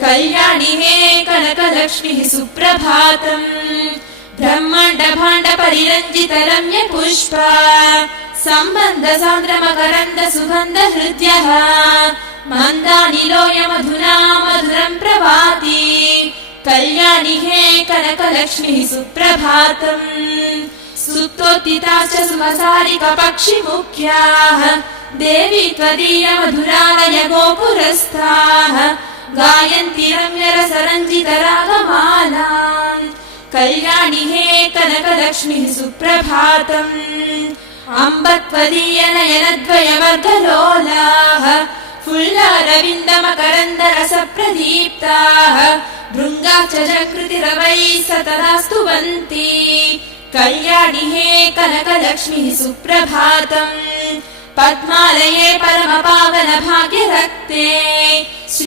कल्याणि हे कनकलक्ष्मीः सुप्रभातम् ब्रह्माण्ड भाण्ड परिरञ्जित रम्य पुष्पा सम्बन्ध सान्द्र मकरन्द सुगन्ध हृद्यः मन्दानिलोय मधुना मधुरम् प्रभाति कल्याणि हे कनकलक्ष्मीः सुप्रभातम् सुप्तोत्थिता च सुमसारिक पक्षिमुख्याः देवी त्वदीय मधुरालय गोपुरस्थाः गायन्ति रम्यरसरञ्जित रागमालाम् कल्याणि हे कनकलक्ष्मीः सुप्रभातम् अम्ब त्वदीय नयनद्वय वर्गलोलाः फुल्लारविन्द मकरन्द रस प्रदीप्ताः भृङ्गा च जकृतिरवैः सतदा स्तुवन्ति कल्याणि हे कनकलक्ष्मीः सुप्रभातम् पद्मालये परम पावन भाग्यरक्ते